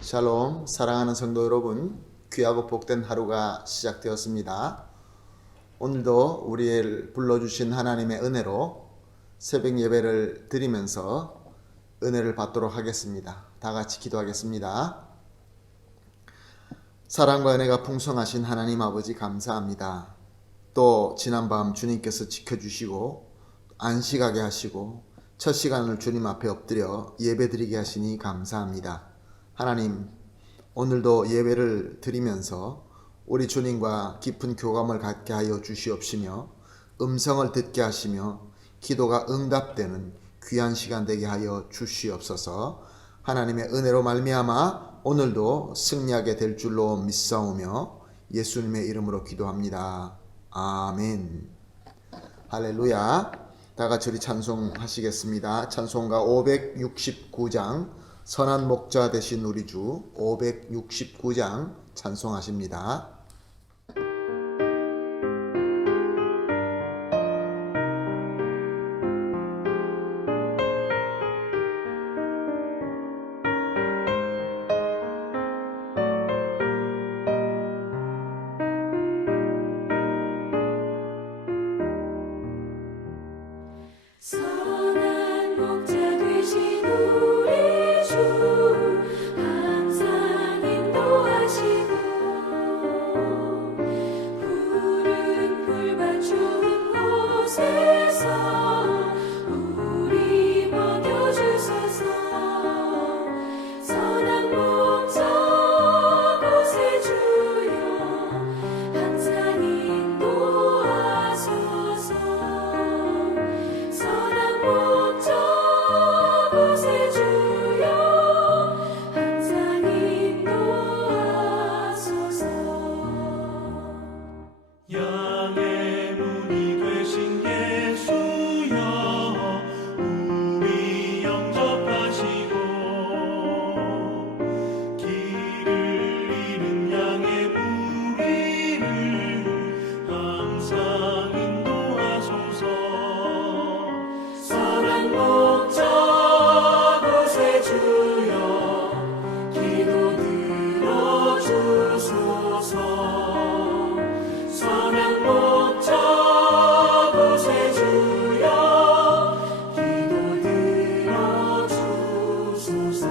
샬롬, 사랑하는 성도 여러분, 귀하고 복된 하루가 시작되었습니다. 오늘도 우리를 불러주신 하나님의 은혜로 새벽 예배를 드리면서 은혜를 받도록 하겠습니다. 다 같이 기도하겠습니다. 사랑과 은혜가 풍성하신 하나님 아버지 감사합니다. 또 지난밤 주님께서 지켜주시고 안식하게 하시고 첫 시간을 주님 앞에 엎드려 예배드리게 하시니 감사합니다. 하나님, 오늘도 예배를 드리면서 우리 주님과 깊은 교감을 갖게 하여 주시옵시며 음성을 듣게 하시며 기도가 응답되는 귀한 시간 되게 하여 주시옵소서. 하나님의 은혜로 말미암아 오늘도 승리하게 될 줄로 믿사오며 예수님의 이름으로 기도합니다. 아멘. 할렐루야. 다 같이 우리 찬송하시겠습니다. 찬송가 569장 선한 목자 되신 우리 주 569장 찬송하십니다. 선한 목자 되신 우리 주 항상 인도하시고 푸른 풀밭 좋은 곳에서 우리 먹여주소서. 선한 목자 곳에 주여 항상 인도하소서. 선한 목자 곳에 주여 항상 인도하소서. 양의 문이 되신 예수여 우리 영접하시고 길을 잃은 양의 무리를 항상 인도하소서. 선한 목자 곳에 주여 기도 들어주소서. 선한 목자 곳에 주여 기도 들어주소서.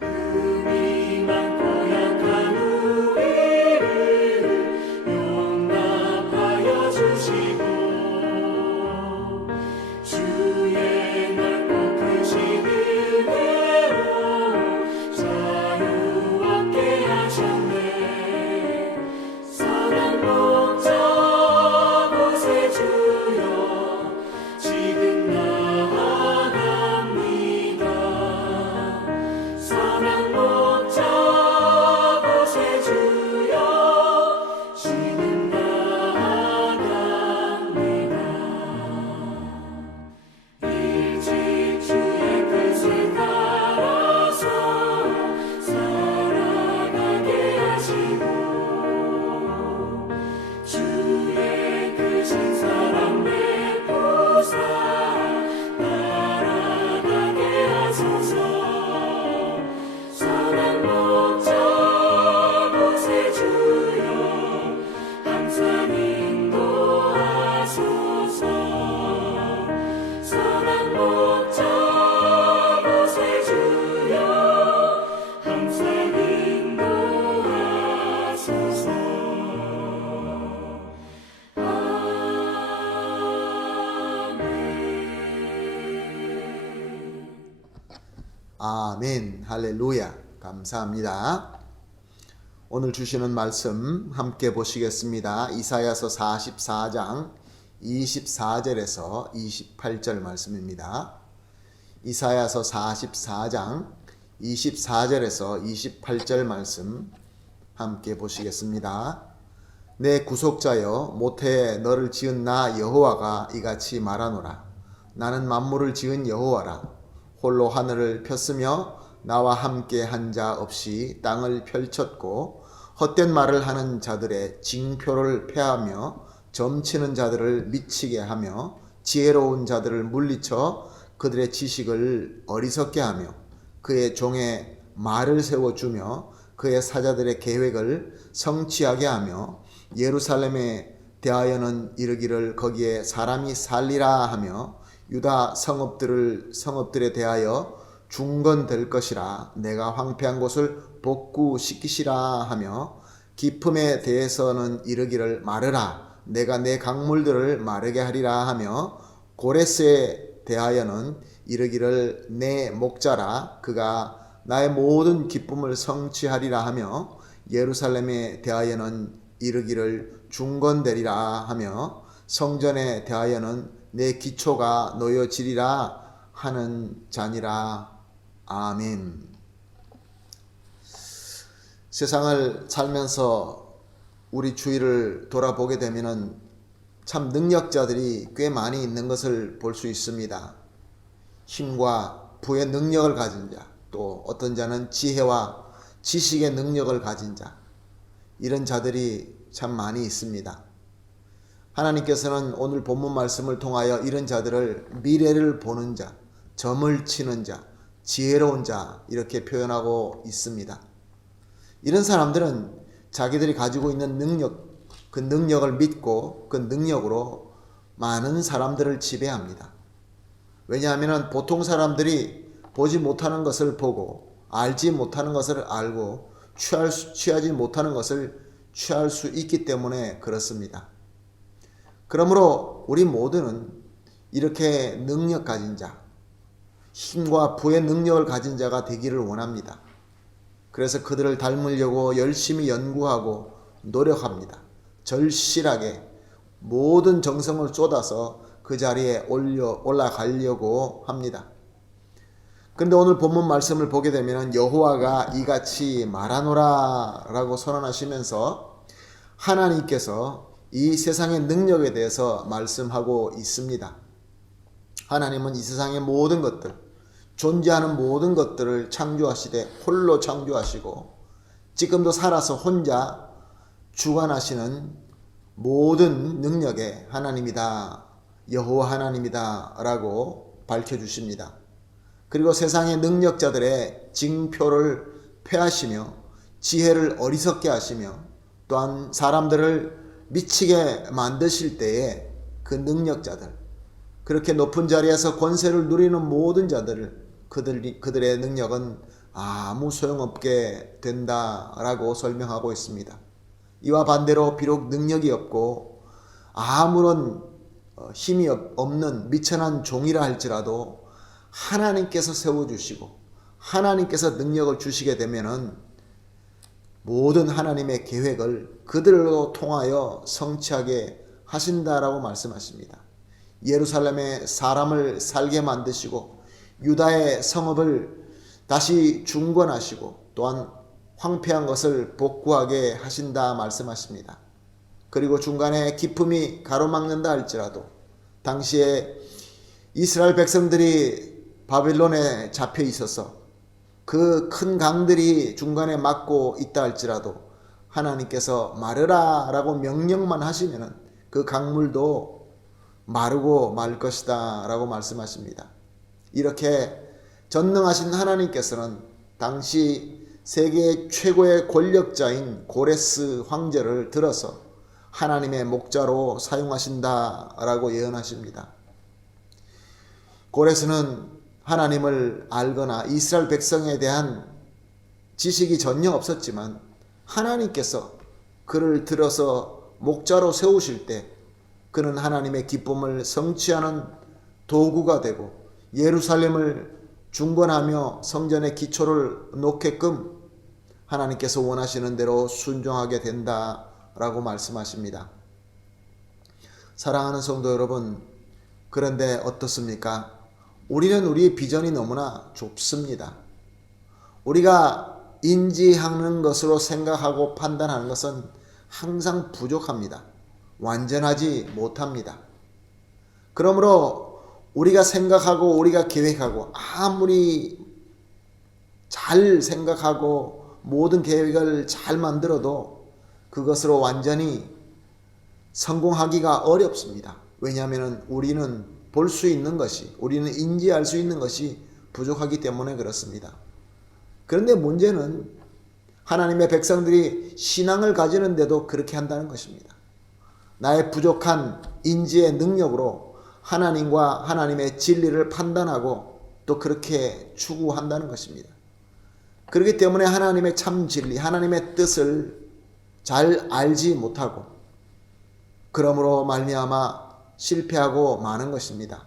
흠이 많고 약한 우리를 용납하여 주시고 주의 넓고 크신 은혜로 자유 얻게 하셨네. 선한 목자 곳에 주여 지금 나아갑니다. 선한 목자 곳에 주여 지금 나아갑니다. 일찍 주의 뜻을 따라서 살아가게 하시고 주의 크신 사랑 베푸사 날아가게 하소서. 선한 목자 곳에 주여 항상 인도하소서. 선한 목자 곳에 주여 항상 인도하소서. 아멘. 할렐루야. 감사합니다. 오늘 주시는 말씀 함께 보시겠습니다. 이사야서 44장 24절에서 28절 말씀입니다. 이사야서 44장 24절에서 28절 말씀 함께 보시겠습니다. 내 구속자여, 모태에 너를 지은 나 여호와가 이같이 말하노라. 나는 만물을 지은 여호와라. 홀로 하늘을 폈으며 나와 함께 한 자 없이 땅을 펼쳤고 헛된 말을 하는 자들의 징표를 폐하며 점치는 자들을 미치게 하며 지혜로운 자들을 물리쳐 그들의 지식을 어리석게 하며 그의 종의 말을 세워주며 그의 사자들의 계획을 성취하게 하며 예루살렘에 대하여는 이르기를 거기에 사람이 살리라 하며 유다 성읍들에 대하여 중건될 것이라 내가 황폐한 곳을 복구시키시라 하며 기품에 대해서는 이르기를 마르라 내가 내 강물들을 마르게 하리라 하며 고레스에 대하여는 이르기를 내 목자라 그가 나의 모든 기쁨을 성취하리라 하며 예루살렘에 대하여는 이르기를 중건되리라 하며 성전에 대하여는 내 기초가 놓여지리라 하는 자니라. 아멘. 세상을 살면서 우리 주위를 돌아보게 되면은 참 능력자들이 꽤 많이 있는 것을 볼 수 있습니다. 힘과 부의 능력을 가진 자, 또 어떤 자는 지혜와 지식의 능력을 가진 자, 이런 자들이 참 많이 있습니다. 하나님께서는 오늘 본문 말씀을 통하여 이런 자들을 미래를 보는 자, 점을 치는 자, 지혜로운 자 이렇게 표현하고 있습니다. 이런 사람들은 자기들이 가지고 있는 능력, 그 능력을 믿고 그 능력으로 많은 사람들을 지배합니다. 왜냐하면 보통 사람들이 보지 못하는 것을 보고 알지 못하는 것을 알고 취하지 못하는 것을 취할 수 있기 때문에 그렇습니다. 그러므로 우리 모두는 이렇게 능력 가진 자, 힘과 부의 능력을 가진 자가 되기를 원합니다. 그래서 그들을 닮으려고 열심히 연구하고 노력합니다. 절실하게 모든 정성을 쏟아서 그 자리에 올라가려고 합니다. 그런데 오늘 본문 말씀을 보게 되면 여호와가 이같이 말하노라 라고 선언하시면서 하나님께서 이 세상의 능력에 대해서 말씀하고 있습니다. 하나님은 이 세상의 모든 것들, 존재하는 모든 것들을 창조하시되 홀로 창조하시고 지금도 살아서 혼자 주관하시는 모든 능력의 하나님이다, 여호와 하나님이다 라고 밝혀주십니다. 그리고 세상의 능력자들의 징표를 폐하시며 지혜를 어리석게 하시며 또한 사람들을 미치게 만드실 때에 그 능력자들, 그렇게 높은 자리에서 권세를 누리는 모든 자들을 그들의 능력은 아무 소용없게 된다라고 설명하고 있습니다. 이와 반대로 비록 능력이 없고 아무런 힘이 없는 미천한 종이라 할지라도 하나님께서 세워주시고 하나님께서 능력을 주시게 되면은 모든 하나님의 계획을 그들로 통하여 성취하게 하신다라고 말씀하십니다. 예루살렘에 사람을 살게 만드시고 유다의 성읍을 다시 중건하시고 또한 황폐한 것을 복구하게 하신다 말씀하십니다. 그리고 중간에 기품이 가로막는다 할지라도 당시에 이스라엘 백성들이 바빌론에 잡혀 있어서 그 큰 강들이 중간에 막고 있다 할지라도 하나님께서 마르라 라고 명령만 하시면 그 강물도 마르고 말 것이다 라고 말씀하십니다. 이렇게 전능하신 하나님께서는 당시 세계 최고의 권력자인 고레스 황제를 들어서 하나님의 목자로 사용하신다 라고 예언하십니다. 고레스는 하나님을 알거나 이스라엘 백성에 대한 지식이 전혀 없었지만 하나님께서 그를 들어서 목자로 세우실 때 그는 하나님의 기쁨을 성취하는 도구가 되고 예루살렘을 중건하며 성전의 기초를 놓게끔 하나님께서 원하시는 대로 순종하게 된다라고 말씀하십니다. 사랑하는 성도 여러분, 그런데 어떻습니까? 우리는 우리의 비전이 너무나 좁습니다. 우리가 인지하는 것으로 생각하고 판단하는 것은 항상 부족합니다. 완전하지 못합니다. 그러므로 우리가 생각하고 우리가 계획하고 아무리 잘 생각하고 모든 계획을 잘 만들어도 그것으로 완전히 성공하기가 어렵습니다. 왜냐하면 우리는 볼 수 있는 것이, 우리는 인지할 수 있는 것이 부족하기 때문에 그렇습니다. 그런데 문제는 하나님의 백성들이 신앙을 가지는데도 그렇게 한다는 것입니다. 나의 부족한 인지의 능력으로 하나님과 하나님의 진리를 판단하고 또 그렇게 추구한다는 것입니다. 그렇기 때문에 하나님의 참 진리, 하나님의 뜻을 잘 알지 못하고 그러므로 말미암아 실패하고 마는 것입니다.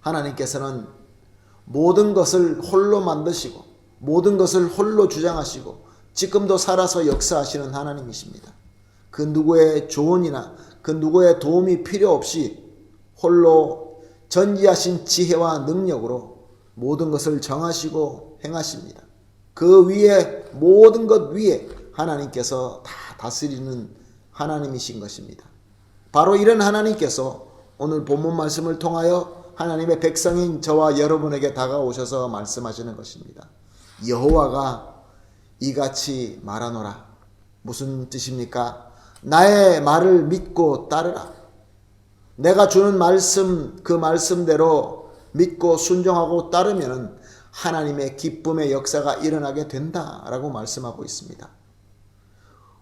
하나님께서는 모든 것을 홀로 만드시고 모든 것을 홀로 주장하시고 지금도 살아서 역사하시는 하나님이십니다. 그 누구의 조언이나 그 누구의 도움이 필요 없이 홀로 전지하신 지혜와 능력으로 모든 것을 정하시고 행하십니다. 그 위에 모든 것 위에 하나님께서 다 다스리는 하나님이신 것입니다. 바로 이런 하나님께서 오늘 본문 말씀을 통하여 하나님의 백성인 저와 여러분에게 다가오셔서 말씀하시는 것입니다. 여호와가 이같이 말하노라. 무슨 뜻입니까? 나의 말을 믿고 따르라. 내가 주는 말씀, 그 말씀대로 믿고 순종하고 따르면 하나님의 기쁨의 역사가 일어나게 된다라고 말씀하고 있습니다.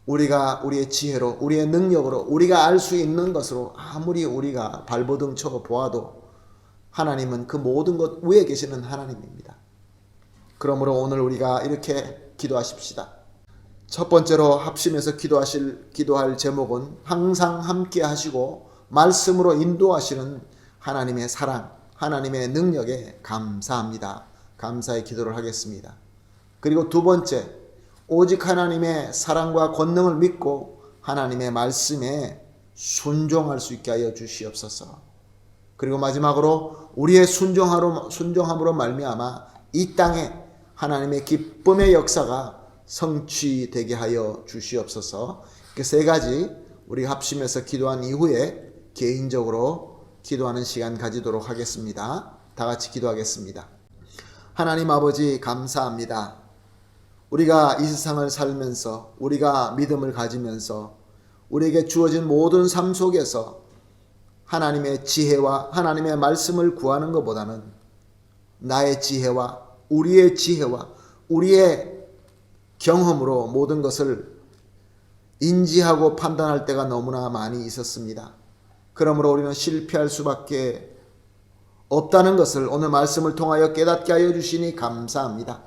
우리가 우리의 지혜로, 우리의 능력으로, 우리가 알 수 있는 것으로 아무리 우리가 발버둥 쳐 보아도 하나님은 그 모든 것 위에 계시는 하나님입니다. 그러므로 오늘 우리가 이렇게 기도하십시다. 첫 번째로 합심해서 기도할 제목은 항상 함께 하시고 말씀으로 인도하시는 하나님의 사랑, 하나님의 능력에 감사합니다. 감사의 기도를 하겠습니다. 그리고 두 번째, 오직 하나님의 사랑과 권능을 믿고 하나님의 말씀에 순종할 수 있게 하여 주시옵소서. 그리고 마지막으로 우리의 순종함으로 말미암아 이 땅에 하나님의 기쁨의 역사가 성취되게 하여 주시옵소서. 이렇게 세 가지 우리 합심해서 기도한 이후에 개인적으로 기도하는 시간 가지도록 하겠습니다. 다 같이 기도하겠습니다. 하나님 아버지 감사합니다. 우리가 이 세상을 살면서 우리가 믿음을 가지면서 우리에게 주어진 모든 삶 속에서 하나님의 지혜와 하나님의 말씀을 구하는 것보다는 나의 지혜와 우리의 경험으로 모든 것을 인지하고 판단할 때가 너무나 많이 있었습니다. 그러므로 우리는 실패할 수밖에 없다는 것을 오늘 말씀을 통하여 깨닫게 하여 주시니 감사합니다.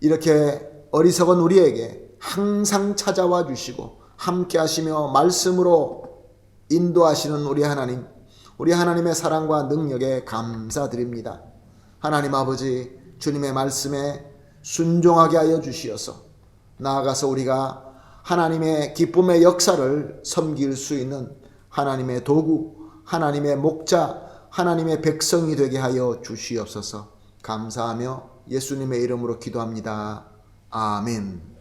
이렇게 어리석은 우리에게 항상 찾아와 주시고 함께 하시며 말씀으로 인도하시는 우리 하나님의 사랑과 능력에 감사드립니다. 하나님 아버지, 주님의 말씀에 순종하게 하여 주시어서 나아가서 우리가 하나님의 기쁨의 역사를 섬길 수 있는 하나님의 도구, 하나님의 목자, 하나님의 백성이 되게 하여 주시옵소서. 감사하며 예수님의 이름으로 기도합니다. 아멘.